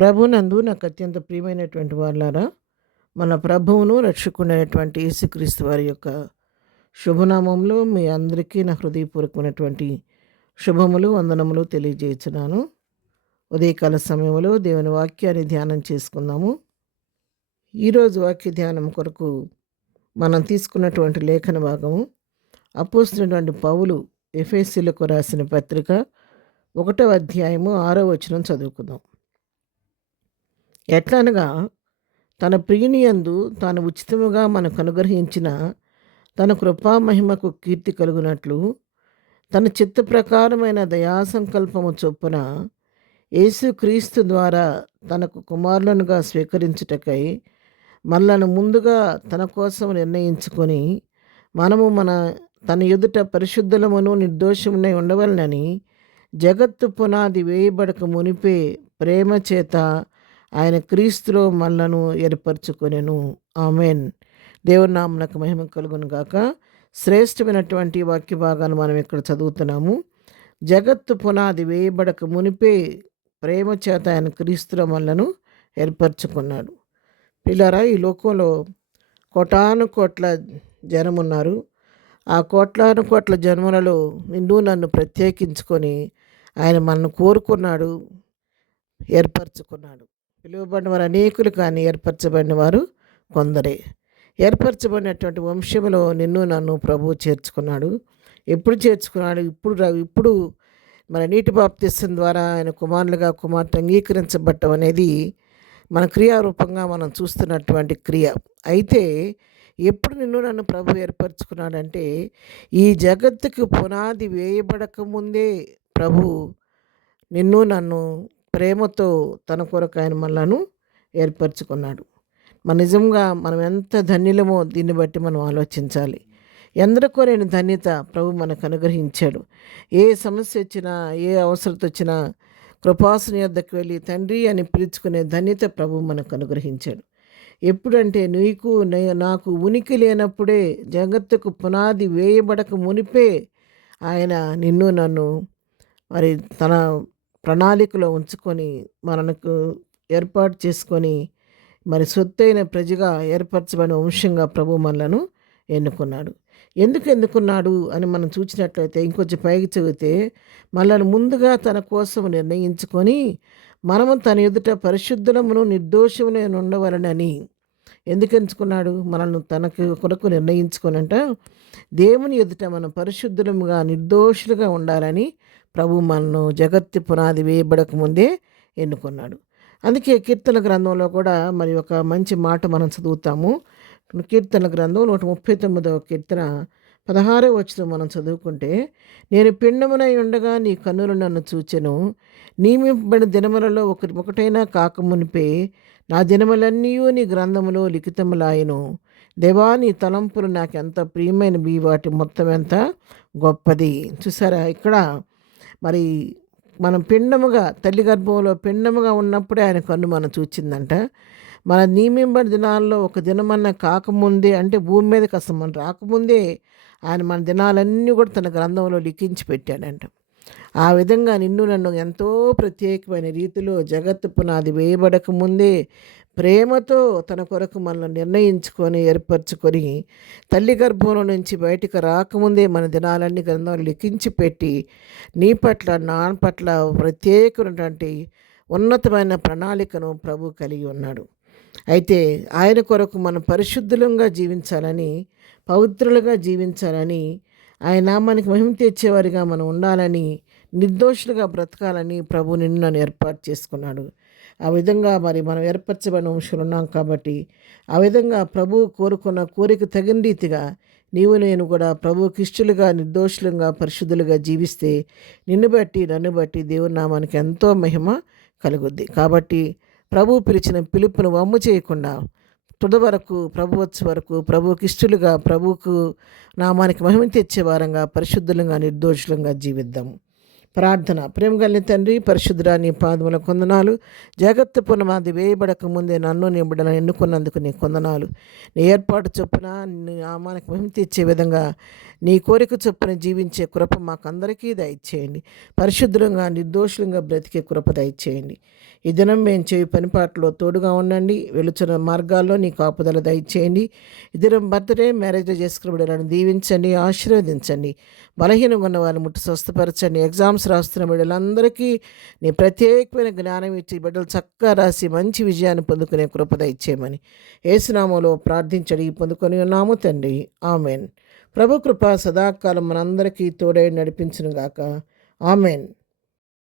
ప్రభునందు నాకు అత్యంత ప్రియమైనటువంటి వాళ్ళారా, మన ప్రభువును రక్షకుడైనటువంటి యేసుక్రీస్తు వారి యొక్క శుభనామంలో మీ అందరికీ నా హృదయపూర్వకమైనటువంటి శుభములు, వందనములు తెలియజేయుచున్నాను. ఉదయకాల సమయంలో దేవుని వాక్యాన్ని ధ్యానం చేసుకుందాము. ఈరోజు వాక్య ధ్యానం కొరకు మనం తీసుకున్నటువంటి లేఖన భాగము అపోస్తలుడైనటువంటి పౌలు ఎఫెసీయులకు రాసిన పత్రిక 1వ అధ్యాయము 6వ వచనం చదువుకుందాం. ఎట్లనగా తన ప్రియునియందు తాను ఉచితముగా మనకు అనుగ్రహించిన తన కృపా మహిమకు కీర్తి కలుగునట్లు తన చిత్త ప్రకారమైన దయాసంకల్పము చొప్పున యేసుక్రీస్తు ద్వారా తనకు కుమారులనుగా స్వీకరించుటకై మనలను ముందుగా తన కోసం నిర్ణయించుకొని మనము తన ఎదుట పరిశుద్ధులమును నిర్దోషమునై ఉండవలనని జగత్తు పునాది వేయబడక మునిపే ప్రేమ చేత ఆయన క్రీస్తులో మనలను ఏర్పరచుకొనెను. ఆమెన్. దేవుని నామమునకు మహిమ కలుగును గాక. శ్రేష్టమైనటువంటి వాక్య భాగాన్ని మనం ఇక్కడ చదువుతున్నాము. జగత్తు పునాది వేయబడక మునిపే ప్రేమ చేత ఆయన క్రీస్తులో మనలను ఏర్పరచుకున్నాడు. పిల్లరా, ఈ లోకంలో కోటాను కోట్ల జనమున్నారు. ఆ కోట్లాను కోట్ల జన్మలలో నిన్ను నన్ను ప్రత్యేకించుకొని ఆయన మనను కోరుకున్నాడు, ఏర్పరచుకున్నాడు. పిలువబడిన వారు అనేకులు, కానీ ఏర్పరచబడిన వారు కొందరే. ఏర్పరచబడినటువంటి వంశంలో నిన్ను నన్ను ప్రభువు చేర్చుకున్నాడు. ఎప్పుడు చేర్చుకున్నాడు? ఇప్పుడు మన నీటి బాప్తిస్తం ద్వారా ఆయన కుమారులుగా కుమార్తె అంగీకరించబడటం అనేది మన క్రియారూపంగా మనం చూస్తున్నటువంటి క్రియ. అయితే ఎప్పుడు నిన్ను నన్ను ప్రభు ఏర్పరచుకున్నాడంటే, ఈ జగత్తుకు పునాది వేయబడక ముందే ప్రభు నిన్ను నన్ను ప్రేమతో తన కొరకు ఆయన మనలను ఏర్పరచుకున్నాడు. నిజంగా మనం ఎంత ధన్యులమో దీన్ని బట్టి మనం ఆలోచించాలి. ఎందరికో లేని ధన్యత ప్రభు మనకు అనుగ్రహించాడు. ఏ సమస్య వచ్చినా, ఏ అవసరత వచ్చినా కృపాసన యొద్దకు వెళ్ళి తండ్రి అని పిలుచుకునే ధన్యత ప్రభు మనకు అనుగ్రహించాడు. ఎప్పుడంటే నాకు ఉనికి లేనప్పుడే, జగత్తుకు పునాది వేయబడక మునిపే ఆయన నిన్ను నన్ను తన ప్రణాళికలో ఉంచుకొని మనకు ఏర్పాటు చేసుకొని సొత్తైన ప్రజగా ఏర్పరచబడిన వంశంగా ప్రభు మనలను ఎన్నుకున్నాడు. ఎందుకు ఎన్నుకున్నాడు అని మనం చూసినట్లయితే, ఇంకొంచెం పైకి చదివితే, మనల్ని ముందుగా తన కోసం నిర్ణయించుకొని మనము తన ఎదుట పరిశుద్ధులమును నిర్దోషమునే ఉండవలనని. ఎందుకు ఎంచుకున్నాడు? మనల్ని తనకు కొరకు నిర్ణయించుకొనంట దేవుని ఎదుట మనం పరిశుద్ధులముగా నిర్దోషులుగా ఉండాలని ప్రభు మనను జగత్తు పునాది వేయబడక ముందే ఎన్నుకున్నాడు. అందుకే కీర్తన గ్రంథంలో కూడా ఒక మంచి మాట మనం చదువుతాము. కీర్తన గ్రంథం 139వ కీర్తన 16వ వచనం మనం చదువుకుంటే, నేను పిండమునై ఉండగా నీ కన్నులు నన్ను చూచెను, నియమింపబడిన దినములలో ఒకటైనా కాకమునిపే నా దినములన్నీ నీ గ్రంథములో లిఖితములాయను. దేవా, నీ తలంపులు నాకు ఎంత ప్రియమైనవి, వాటి మొత్తం ఎంత గొప్పది. చూసారా, ఇక్కడ మనం పిండముగా, తల్లి గర్భంలో పిండముగా ఉన్నప్పుడే ఆయన కన్ను మనం చూచిందంట. మన నియమింపబడిన దినాల్లో ఒక దినమన్నా కాకముందే, అంటే భూమి మీదకి అసలు మనం రాకముందే ఆయన మన దినాలన్నీ కూడా తన గ్రంథంలో లిఖించి పెట్టాడంట. ఆ విధంగా నిన్ను నన్ను ఎంతో ప్రత్యేకమైన రీతిలో జగత్తు పునాది వేయబడక ముందే ప్రేమతో తన కొరకు మనల్ని నిర్ణయించుకొని ఏర్పరచుకొని తల్లి గర్భంలో నుంచి బయటకు రాకముందే మన దినాలన్నీ గ్రంథంలో లిఖించి పెట్టి నీ పట్ల, నా పట్ల ప్రత్యేకమైనటువంటి ఉన్నతమైన ప్రణాళికను ప్రభు కలిగి ఉన్నాడు. అయితే ఆయన కొరకు మనం పరిశుద్ధులంగా జీవించాలని, పవిత్రులుగా జీవించాలని, ఆయన నామానికి మహిమ తెచ్చేవారిగా మనం ఉండాలని, నిర్దోషులుగా బ్రతకాలని ప్రభు నిన్ను నన్ను ఏర్పాటు చేసుకున్నాడు. ఆ విధంగా మనం ఏర్పరచబడిన వంశంలో ఉన్నాం కాబట్టి, ఆ విధంగా ప్రభువు కోరుకున్న కోరిక తగిన రీతిగా నీవు నేను కూడా ప్రభువుకి ఇష్టలుగా, నిర్దోషులుగా, పరిశుద్ధులుగా జీవిస్తే నిన్ను బట్టి, నన్ను బట్టి దేవుని నామానికి ఎంతో మహిమ కలుగుద్ది. కాబట్టి ప్రభువు పిలిచిన పిలుపును వమ్ము చేయకుండా తుద వరకు, ప్రభు వచ్చే వరకు ప్రభువుకి ఇష్టలుగా, ప్రభువుకు నామానికి మహిమ తెచ్చే వారంగా, పరిశుద్ధులంగా, నిర్దోషులంగా జీవిద్దాము. ప్రార్థన. ప్రేమ కలిగిన తండ్రి, పరిశుద్ధుడా, నీ పాదముల కొందనాలు. జగత్తు పునాది వేయబడక ముందే నన్ను నీ బిడ్డలను ఎన్నుకున్నందుకు నీ కొందనాలు. నీ ఏర్పాటు చొప్పున నీ నామానికి మహిమ తెచ్చే విధంగా నీ కోరిక చొప్పున జీవించే కృప మాకందరికీ దయచేయండి. పరిశుద్ధంగా, నిర్దోషులంగా బ్రతికే కృప దయచేయండి. ఈ దినం మేము చేయి పనిపాట్లో తోడుగా ఉండండి. వెళుచున్న మార్గాల్లో నీ కాపుదల దయచేయండి. ఈ దినం బర్త్డే మ్యారేజ్ చేసుకున్న బిడ్డలను దీవించండి, ఆశీర్వదించండి. బలహీనంగా ఉన్న వారిని ముట్టి స్వస్థపరచండి. ఎగ్జామ్స్ రాస్తున్న బిడ్డలందరికీ నీ ప్రత్యేకమైన జ్ఞానం ఇచ్చి బిడ్డలు చక్కగా రాసి మంచి విజయాన్ని పొందుకునే కృప దయచేయమని యేసునామములో ప్రార్థించడి పొందుకొని ఉన్నాము తండ్రి. ఆమెన్. ప్రభు కృప సదాకాలం మనందరికీ తోడై నడిపించును గాక. ఆమెన్.